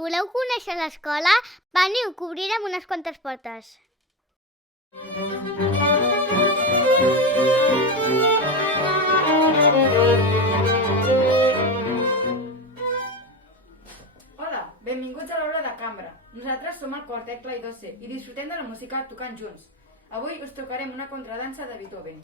voleu conèixer l'escola, veniu, que obrirem unes quantes portes. Hola, benvinguts a l'Aula de Cambra. Nosaltres som el quartet Play 12 i disfrutem de la música tocant junts. Avui us tocarem una contradansa de Beethoven.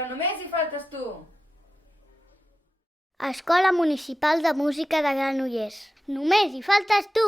Que només hi faltes tu! Escola Municipal de Música de Granollers. Només hi faltes tu!